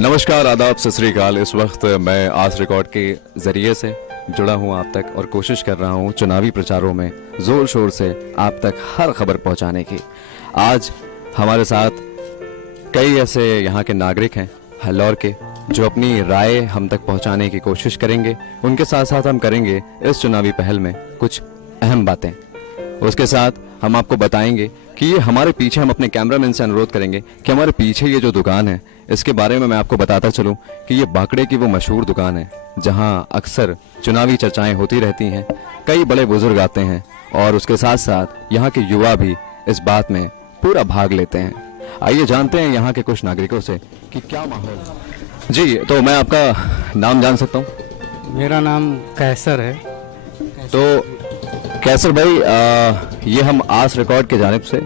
नमस्कार, आदाब, सत श्री अकाल। इस वक्त मैं आस रिकॉर्ड के ज़रिए से जुड़ा हूं आप तक और कोशिश कर रहा हूं चुनावी प्रचारों में ज़ोर शोर से आप तक हर खबर पहुंचाने की। आज हमारे साथ कई ऐसे यहाँ के नागरिक हैं हल्लौर के जो अपनी राय हम तक पहुंचाने की कोशिश करेंगे। उनके साथ साथ हम करेंगे इस चुनावी पहल में कुछ अहम बातें। उसके साथ हम आपको बताएंगे कि ये हमारे पीछे, हम अपने कैमरामैन से अनुरोध करेंगे कि हमारे पीछे ये जो दुकान है इसके बारे में मैं आपको बताता चलूं कि ये बाकड़े की वो मशहूर दुकान है जहां अक्सर चुनावी चर्चाएं होती रहती हैं, कई बड़े बुजुर्ग आते हैं और उसके साथ साथ यहाँ के युवा भी इस बात में पूरा भाग लेते हैं। आइए जानते हैं यहाँ के कुछ नागरिकों से कि क्या माहौल है। जी, तो मैं आपका नाम जान सकता हूँ? मेरा नाम कैसर है। तो कैसर भाई, ये हम आस रिकॉर्ड की जानिब से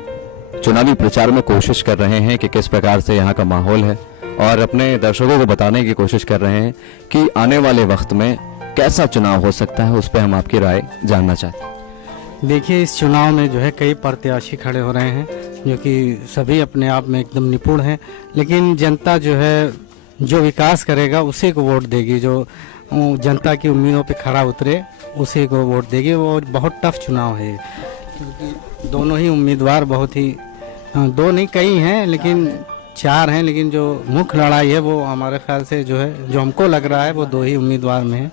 चुनावी प्रचार में कोशिश कर रहे हैं कि किस प्रकार से यहाँ का माहौल है और अपने दर्शकों को बताने की कोशिश कर रहे हैं कि आने वाले वक्त में कैसा चुनाव हो सकता है। उस पर हम आपकी राय जानना चाहते हैं। देखिए, इस चुनाव में जो है कई प्रत्याशी खड़े हो रहे हैं जो कि सभी अपने आप में एकदम निपुण हैं, लेकिन जनता जो है जो विकास करेगा उसी को वोट देगी, जो जनता की उम्मीदों पे खरा उतरे उसी को वोट देगी। वो बहुत टफ चुनाव है क्योंकि दोनों ही उम्मीदवार बहुत ही, दो नहीं कई हैं लेकिन चार हैं, लेकिन जो मुख्य लड़ाई है वो हमारे ख्याल से जो है, जो हमको लग रहा है वो दो ही उम्मीदवार में है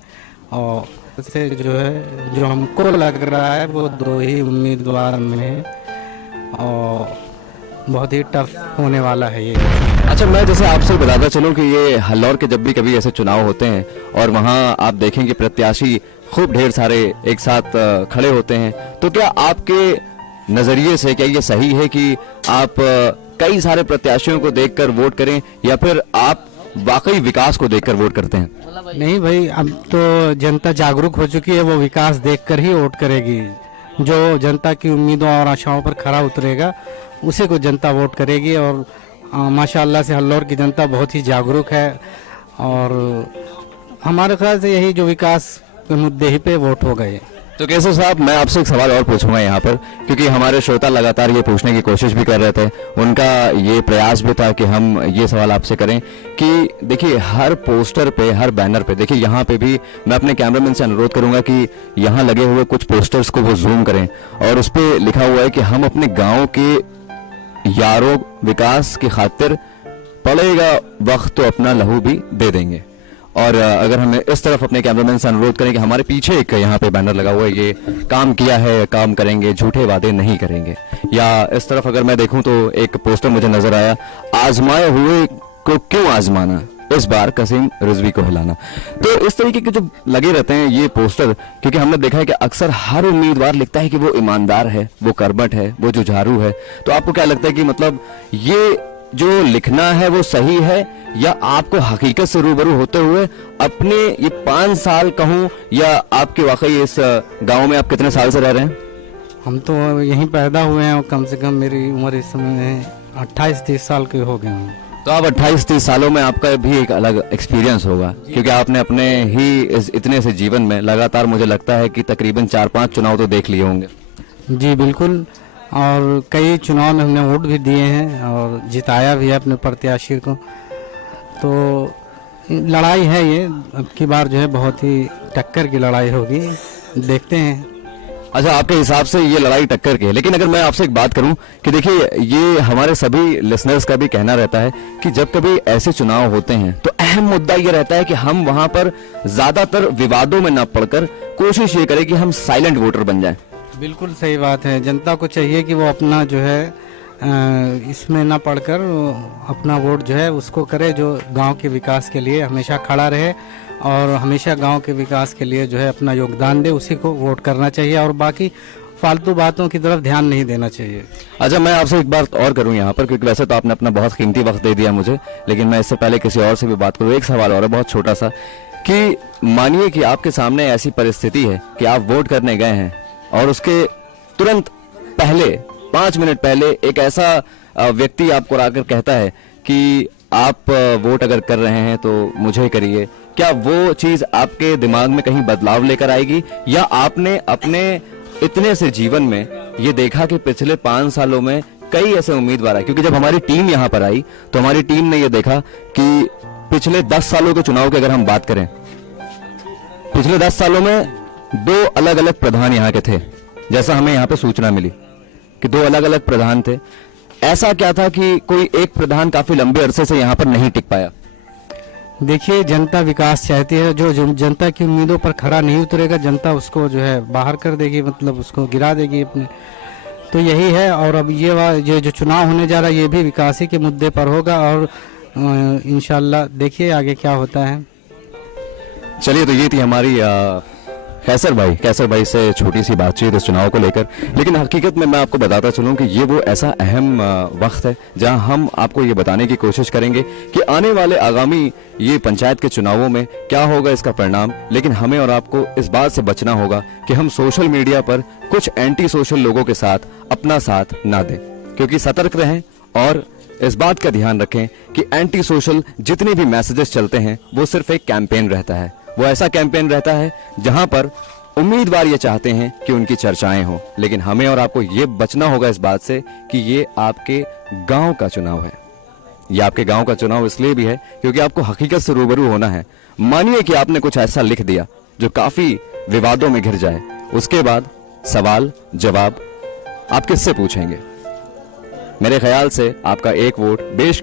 और से जो है जो हमको लग रहा है वो दो ही उम्मीदवार में है और बहुत ही टफ होने वाला है ये। अच्छा, मैं जैसे आपसे बताता चलूं कि ये हल्लौर के जब भी कभी ऐसे चुनाव होते हैं और वहां आप देखेंगे प्रत्याशी खूब ढेर सारे एक साथ खड़े होते हैं, तो क्या आपके नजरिए से क्या ये सही है कि आप कई सारे प्रत्याशियों को देखकर वोट करें या फिर आप वाकई विकास को देखकर वोट करते हैं? नहीं भाई, अब तो जनता जागरूक हो चुकी है, वो विकास देखकर ही वोट करेगी। जो जनता की उम्मीदों और आशाओं पर खरा उतरेगा उसी को जनता वोट करेगी और माशाअल्लाह से हल्लौर की जनता बहुत ही जागरूक है और हमारे ख्याल से यही जो विकास के मुद्दे ही पे वोट हो गए। तो कैसर साहब, मैं आपसे एक सवाल और पूछूंगा यहाँ पर, क्योंकि हमारे श्रोता लगातार ये पूछने की कोशिश भी कर रहे थे, उनका ये प्रयास भी था कि हम ये सवाल आपसे करें कि देखिए हर पोस्टर पे, हर बैनर पे, देखिए यहाँ पे भी मैं अपने कैमरामैन से अनुरोध करूंगा कि यहाँ लगे हुए कुछ पोस्टर्स को वो जूम करें और उस पर लिखा हुआ है कि हम अपने गाँव के यारों विकास की खातिर पड़ेगा वक्त तो अपना लहू भी दे देंगे। और अगर हमें इस तरफ अपने कैमरामैन से अनुरोध करें कि हमारे पीछे एक यहाँ पे बैनर लगा हुआ है, ये काम किया है, काम करेंगे, झूठे वादे नहीं करेंगे। या इस तरफ अगर मैं देखूं तो एक पोस्टर मुझे नजर आया, आजमाए हुए को क्यों आजमाना, इस बार कसीम रिजवी को हिलाना। तो इस तरीके के जो लगे रहते हैं ये पोस्टर, क्योंकि हमने देखा है कि अक्सर हर उम्मीदवार लिखता है कि वो ईमानदार है, वो कर्मठ है, वो जुझारू है। तो आपको क्या लगता है कि मतलब ये जो लिखना है वो सही है या आपको हकीकत से रूबरू होते हुए अपने ये 5 साल कहूं या आपके वाकई इस गांव में आप कितने साल से रह रहे हैं? हम तो यहीं पैदा हुए हैं और कम से कम मेरी उम्र इस समय 28-30 साल के हो गए हैं। तो आप 28-30 सालों में आपका भी एक अलग एक्सपीरियंस होगा, क्योंकि आपने अपने ही इतने से जीवन में लगातार मुझे लगता है कि तकरीबन 4-5 चुनाव तो देख लिए होंगे। जी बिल्कुल, और कई चुनाव में हमने वोट भी दिए हैं और जिताया भी है अपने प्रत्याशी को। तो लड़ाई है ये, अब की बार जो है बहुत ही टक्कर की लड़ाई होगी, देखते हैं। अच्छा, आपके हिसाब से ये लड़ाई टक्कर की है, लेकिन अगर मैं आपसे एक बात करूं कि देखिए ये हमारे सभी लिसनर्स का भी कहना रहता है कि जब कभी ऐसे चुनाव होते हैं तो अहम मुद्दा ये रहता है कि हम वहां पर ज्यादातर विवादों में न पड़कर कोशिश ये करें कि हम साइलेंट वोटर बन जाएं। बिल्कुल सही बात है, जनता को चाहिए कि वो अपना जो है इसमें ना पढ़कर अपना वोट जो है उसको करे जो गांव के विकास के लिए हमेशा खड़ा रहे और हमेशा गांव के विकास के लिए जो है अपना योगदान दे, उसी को वोट करना चाहिए और बाकी फालतू बातों की तरफ ध्यान नहीं देना चाहिए। अच्छा, मैं आपसे एक बात और करूं यहाँ पर, क्योंकि वैसे तो आपने अपना बहुत कीमती वक्त दे दिया मुझे, लेकिन मैं इससे पहले किसी और से भी बात करूं। एक सवाल और है बहुत छोटा सा, कि मानिए कि आपके सामने ऐसी परिस्थिति है कि आप वोट करने गए हैं और उसके तुरंत पहले 5 मिनट पहले एक ऐसा व्यक्ति आपको आकर कहता है कि आप वोट अगर कर रहे हैं तो मुझे करिए। क्या वो चीज आपके दिमाग में कहीं बदलाव लेकर आएगी, या आपने अपने इतने से जीवन में ये देखा कि पिछले 5 सालों में कई ऐसे उम्मीदवार आए? क्योंकि जब हमारी टीम यहाँ पर आई तो हमारी टीम ने ये देखा कि पिछले 10 सालों के चुनाव की अगर हम बात करें, पिछले 10 सालों में 2 अलग अलग प्रधान यहाँ के थे, जैसा हमें यहाँ पे सूचना मिली कि 2 अलग अलग प्रधान थे। ऐसा क्या था कि कोई एक प्रधान काफी लंबे अरसे से यहाँ पर नहीं टिक पाया? देखिए, जनता विकास चाहती है। जो जनता की उम्मीदों पर खरा नहीं उतरेगा, जनता उसको जो है बाहर कर देगी, मतलब उसको गिरा देगी अपने। तो यही है। और अब ये जो चुनाव होने जा रहा है, ये भी विकास ही के मुद्दे पर होगा और इंशाल्लाह देखिए आगे क्या होता है। चलिए, तो ये थी हमारी कैसर भाई से छोटी सी बातचीत इस चुनाव को लेकर। लेकिन हकीकत में मैं आपको बताता चलूं कि ये वो ऐसा अहम वक्त है जहां हम आपको ये बताने की कोशिश करेंगे कि आने वाले आगामी ये पंचायत के चुनावों में क्या होगा इसका परिणाम। लेकिन हमें और आपको इस बात से बचना होगा कि हम सोशल मीडिया पर कुछ एंटी सोशल लोगों के साथ अपना साथ ना दें, क्योंकि सतर्क रहें और इस बात का ध्यान रखें कि एंटी सोशल जितने भी मैसेजेस चलते हैं वो सिर्फ एक कैंपेन रहता है। वो ऐसा कैंपेन रहता है जहां पर उम्मीदवार ये चाहते हैं कि उनकी चर्चाएं हो, लेकिन हमें और आपको ये बचना होगा इस बात से कि ये आपके गांव का चुनाव है। ये आपके गांव का चुनाव इसलिए भी है क्योंकि आपको हकीकत से रूबरू होना है। मानिए कि आपने कुछ ऐसा लिख दिया जो काफी विवादों में घिर जाए, उसके बाद सवाल जवाब आप किससे पूछेंगे? मेरे ख्याल से आपका एक वोट बेश